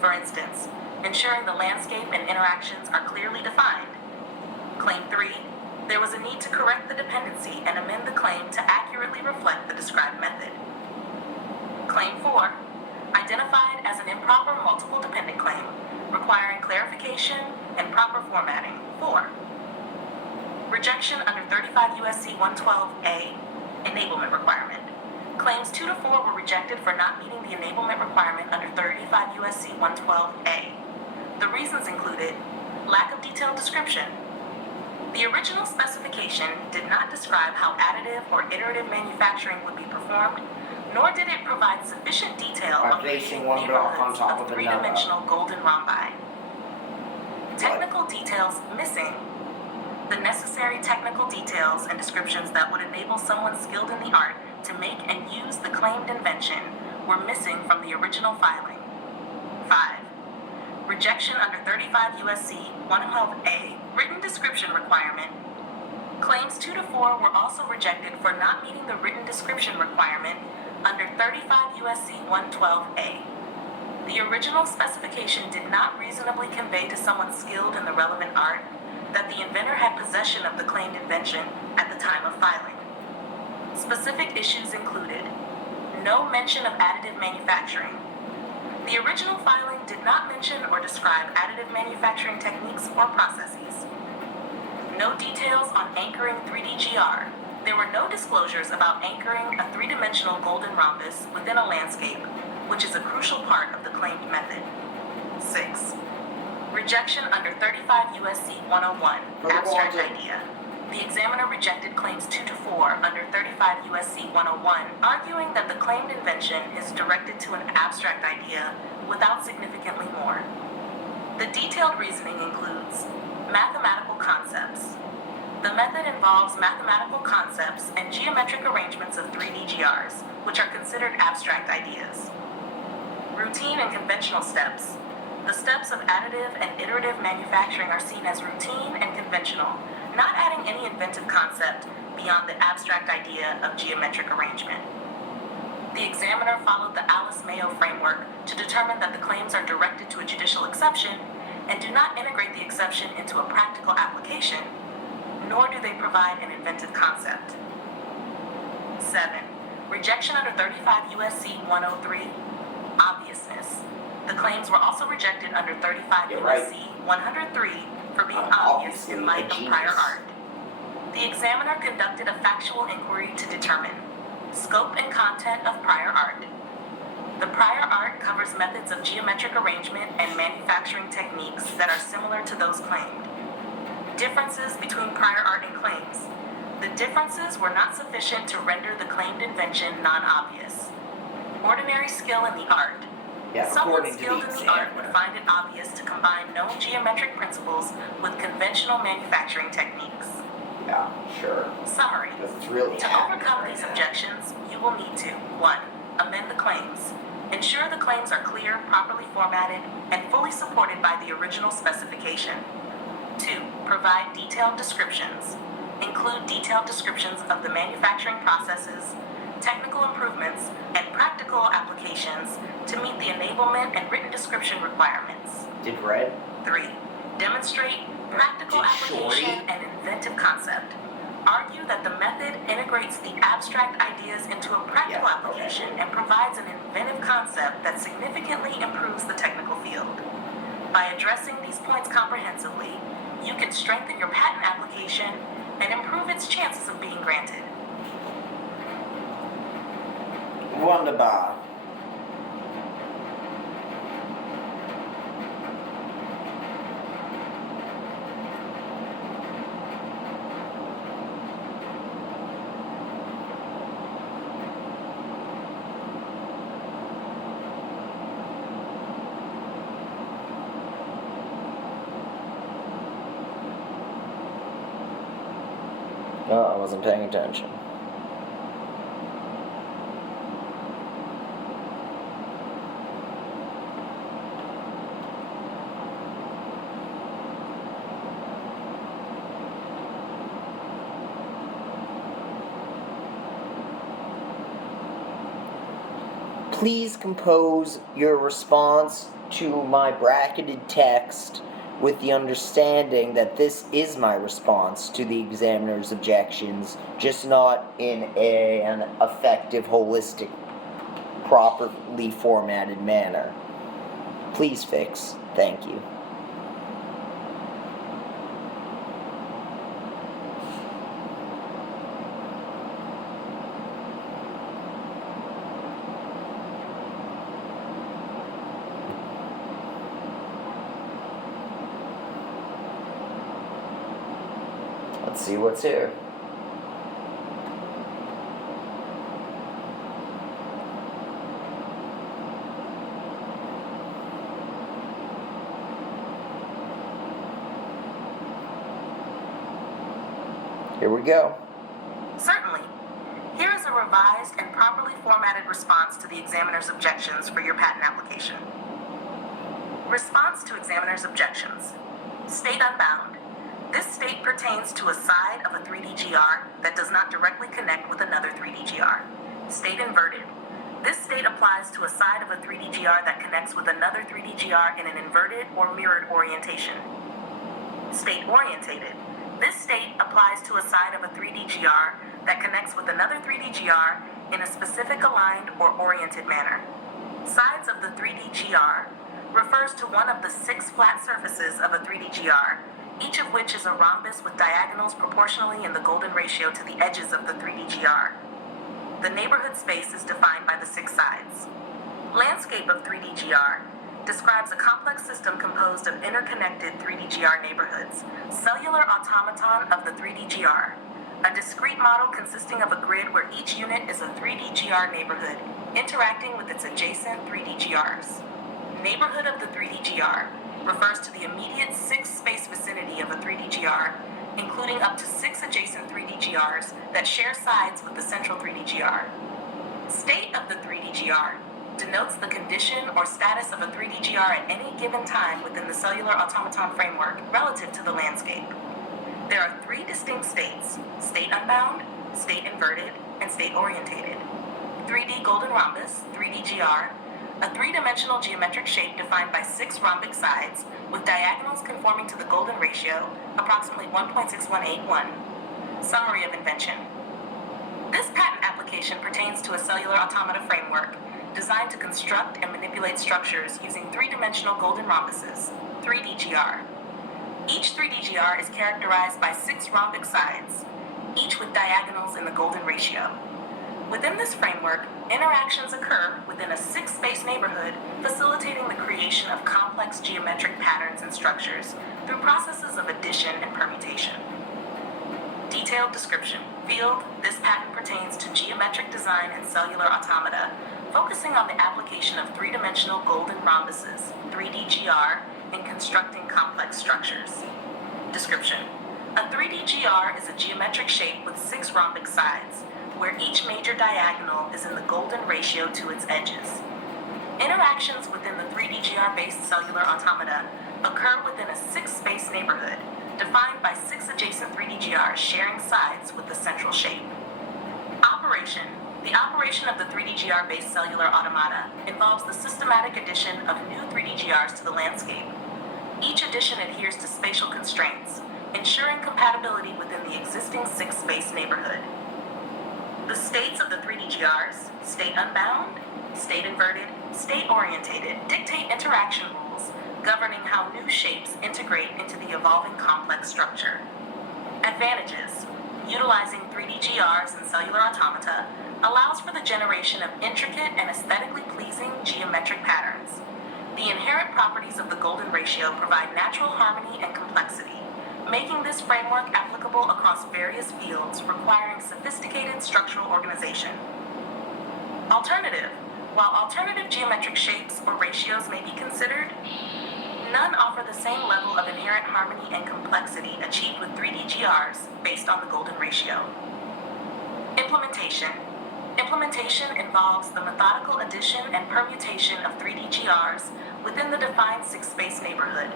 For instance, ensuring the landscape and interactions are clearly defined. Claim 3. There was a need to correct the dependency and amend the claim to accurately reflect the described method. Claim 4. Identified as an improper multiple dependent claim, requiring clarification and proper formatting. 4. Rejection under 35 U.S.C. 112A, enablement requirement. Claims 2 to 4 were rejected for not meeting the enablement requirement under 35 U.S.C. 112A. The reasons included lack of detailed description. The original specification did not describe how additive or iterative manufacturing would be performed, nor did it provide sufficient detail By of placing one block on top of another. three-dimensional golden rhombi. Technical details missing. The necessary technical details and descriptions that would enable someone skilled in the art to make and use the claimed invention were missing from the original filing. 5. Rejection under 35 U.S.C. 112A, written description requirement. Claim Claims 2 to 4 were also rejected for not meeting the written description requirement under 35 U.S.C. 112A. The original specification did not reasonably convey to someone skilled in the relevant art that the inventor had possession of the claimed invention at the time of filing. Specific issues included no mention of additive manufacturing. The original filing did not mention or describe additive manufacturing techniques or processes. No details on anchoring 3D GR. There were no disclosures about anchoring a three-dimensional golden rhombus within a landscape, which is a crucial part of the claimed method. 6. Rejection under 35 U.S.C. 101, abstract idea. The examiner rejected claims 2 to 4 under 35 U.S.C. 101, arguing that the claimed invention is directed to an abstract idea without significantly more. The detailed reasoning includes mathematical concepts. The method involves mathematical concepts and geometric arrangements of 3D GRs, which are considered abstract ideas. Routine and conventional steps. The steps of additive and iterative manufacturing are seen as routine and conventional, not adding any inventive concept beyond the abstract idea of geometric arrangement. The examiner followed the Alice-Mayo framework to determine that the claims are directed to a judicial exception and do not integrate the exception into a practical application, nor do they provide an inventive concept. 7. Rejection under 35 U.S.C. 103, obviousness. The claims were also rejected under 35 U.S.C. 103 for being obvious in light of prior art. The examiner conducted a factual inquiry to determine scope and content of prior art. The prior art covers methods of geometric arrangement and manufacturing techniques that are similar to those claimed. Differences between prior art and claims. The differences were not sufficient to render the claimed invention non-obvious. Ordinary skill in the art. Someone skilled in the art would find it obvious to combine known geometric principles with conventional manufacturing techniques. Yeah, sure. Summary. That's really to overcome these objections, you will need to 1. Amend the claims. Ensure the claims are clear, properly formatted, and fully supported by the original specification. 2. Provide detailed descriptions. Include detailed descriptions of the manufacturing processes, technical improvements, and practical applications to meet the enablement and written description requirements. Did red? 3. Demonstrate practical application and inventive concept. Argue that the method integrates the abstract ideas into a practical application and provides an inventive concept that significantly improves the technical field. By addressing these points comprehensively, you can strengthen your patent application and improve its chances of being granted. Wunderbar. Oh, I wasn't paying attention. Please compose your response to my bracketed text with the understanding that this is my response to the examiner's objections, just not in an effective, holistic, properly formatted manner. Please fix. Thank you. Let's see what's here. Here we go. Certainly. Here is a revised and properly formatted response to the examiner's objections for your patent application. Response to examiner's objections. State unbound. This state pertains to a side of a 3D GR that does not directly connect with another 3D GR. State inverted. This state applies to a side of a 3D GR that connects with another 3D GR in an inverted or mirrored orientation. State orientated. This state applies to a side of a 3D GR that connects with another 3D GR in a specific aligned or oriented manner. Sides of the 3D GR refers to one of the 6 flat surfaces of a 3D GR, each of which is a rhombus with diagonals proportionally in the golden ratio to the edges of the 3D GR. The neighborhood space is defined by the 6 sides. Landscape of 3D GR describes a complex system composed of interconnected 3D GR neighborhoods, cellular automaton of the 3D GR, a discrete model consisting of a grid where each unit is a 3D GR neighborhood, interacting with its adjacent 3D GRs. Neighborhood of the 3D GR refers to the immediate 6-space vicinity of a 3D GR, including up to 6 adjacent 3D GRs that share sides with the central 3D GR. State of the 3D GR denotes the condition or status of a 3D GR at any given time within the cellular automaton framework relative to the landscape. There are 3 distinct states: state unbound, state inverted, and state orientated. 3D golden rhombus, 3D GR, a 3-dimensional geometric shape defined by 6 rhombic sides with diagonals conforming to the golden ratio, approximately 1.6181. Summary of invention. This patent application pertains to a cellular automata framework designed to construct and manipulate structures using 3-dimensional golden rhombuses, 3D GR. Each 3D GR is characterized by 6 rhombic sides, each with diagonals in the golden ratio. Within this framework, interactions occur within a 6-space neighborhood, facilitating the creation of complex geometric patterns and structures through processes of addition and permutation. Detailed description. Field. This patent pertains to geometric design and cellular automata, focusing on the application of 3-dimensional golden rhombuses, 3D GR, in constructing complex structures. Description. A 3D GR is a geometric shape with 6 rhombic sides, where each major diagonal is in the golden ratio to its edges. Interactions within the 3D GR-based cellular automata occur within a 6-space neighborhood, defined by 6 adjacent 3D GRs sharing sides with the central shape. Operation. The operation of the 3D GR-based cellular automata involves the systematic addition of new 3D GRs to the landscape. Each addition adheres to spatial constraints, ensuring compatibility within the existing 6-space neighborhood. The states of the 3D GRs, state unbound, state inverted, state orientated, dictate interaction rules governing how new shapes integrate into the evolving complex structure. Advantages. Utilizing 3D GRs and cellular automata allows for the generation of intricate and aesthetically pleasing geometric patterns. The inherent properties of the golden ratio provide natural harmony and complexity, making this framework applicable across various fields requiring sophisticated structural organization. Alternative. While alternative geometric shapes or ratios may be considered, none offer the same level of inherent harmony and complexity achieved with 3D GRs based on the golden ratio. Implementation. Implementation involves the methodical addition and permutation of 3D GRs within the defined 6-space neighborhood.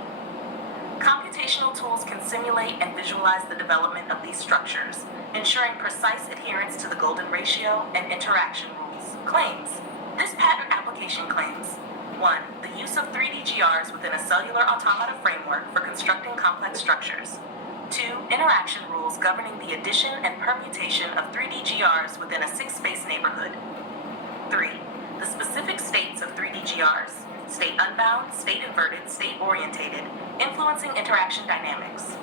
Computational tools can simulate and visualize the development of these structures, ensuring precise adherence to the golden ratio and interaction rules. Claims. This patent application claims 1. The use of 3D GRs within a cellular automata framework for constructing complex structures. 2. Interaction rules governing the addition and permutation of 3D GRs within a 6-space neighborhood. 3. The specific states of 3D GRs, state unbound, state inverted, state orientated, influencing interaction dynamics.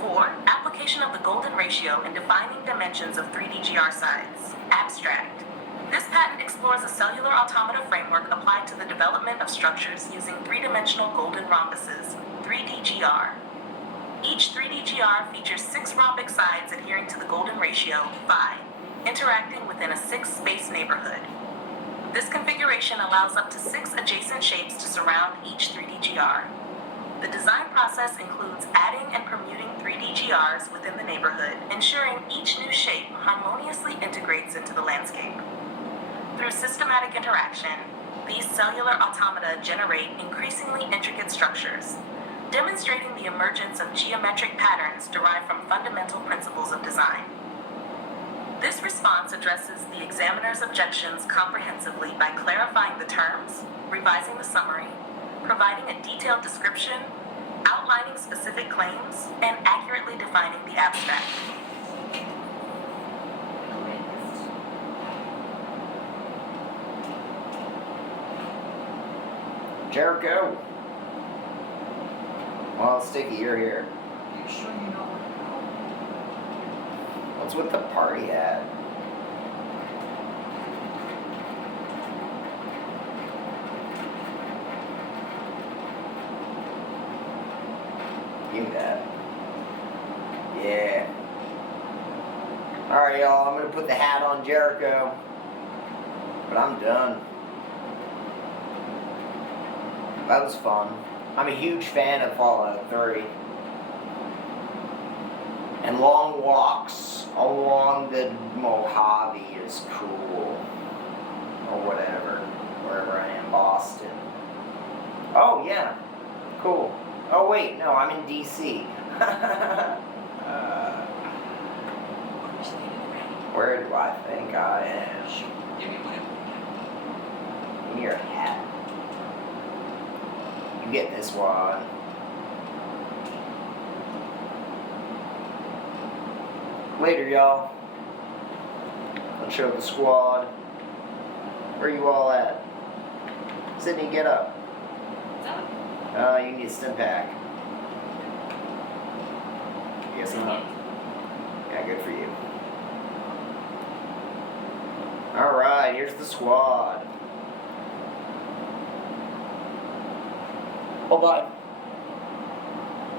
4. Application of the golden ratio in defining dimensions of 3D GR sides. Abstract. This patent explores a cellular automata framework applied to the development of structures using 3-dimensional golden rhombuses, 3D GR. Each 3D GR features 6 rhombic sides adhering to the golden ratio, phi, interacting within a 6-space neighborhood. This configuration allows up to 6 adjacent shapes to surround each 3D GR. The design process includes adding and permuting 3D GRs within the neighborhood, ensuring each new shape harmoniously integrates into the landscape. Through systematic interaction, these cellular automata generate increasingly intricate structures. demonstrating the emergence of geometric patterns derived from fundamental principles of design. This response addresses the examiner's objections comprehensively by clarifying the terms, revising the summary, providing a detailed description, outlining specific claims, and accurately defining the abstract. Jericho. Well, Sticky, you're here. You sure you know what to What's with the party hat? Give me that. Yeah. Alright, y'all, I'm gonna put the hat on Jericho. But I'm done. That was fun. I'm a huge fan of Fallout 3. And long walks along the Mojave is cool. Or whatever. Wherever I am, Boston. Oh, yeah. Cool. Oh, wait, no, I'm in D.C. Where do I think I am? Give me whatever. Give me your hat. You get this one. Later, y'all. I'll show the squad. Where you all at? Sydney, get up. What's up? You need a stim pack. Guess not. Yeah, good for you. Alright, here's the squad. Hold on.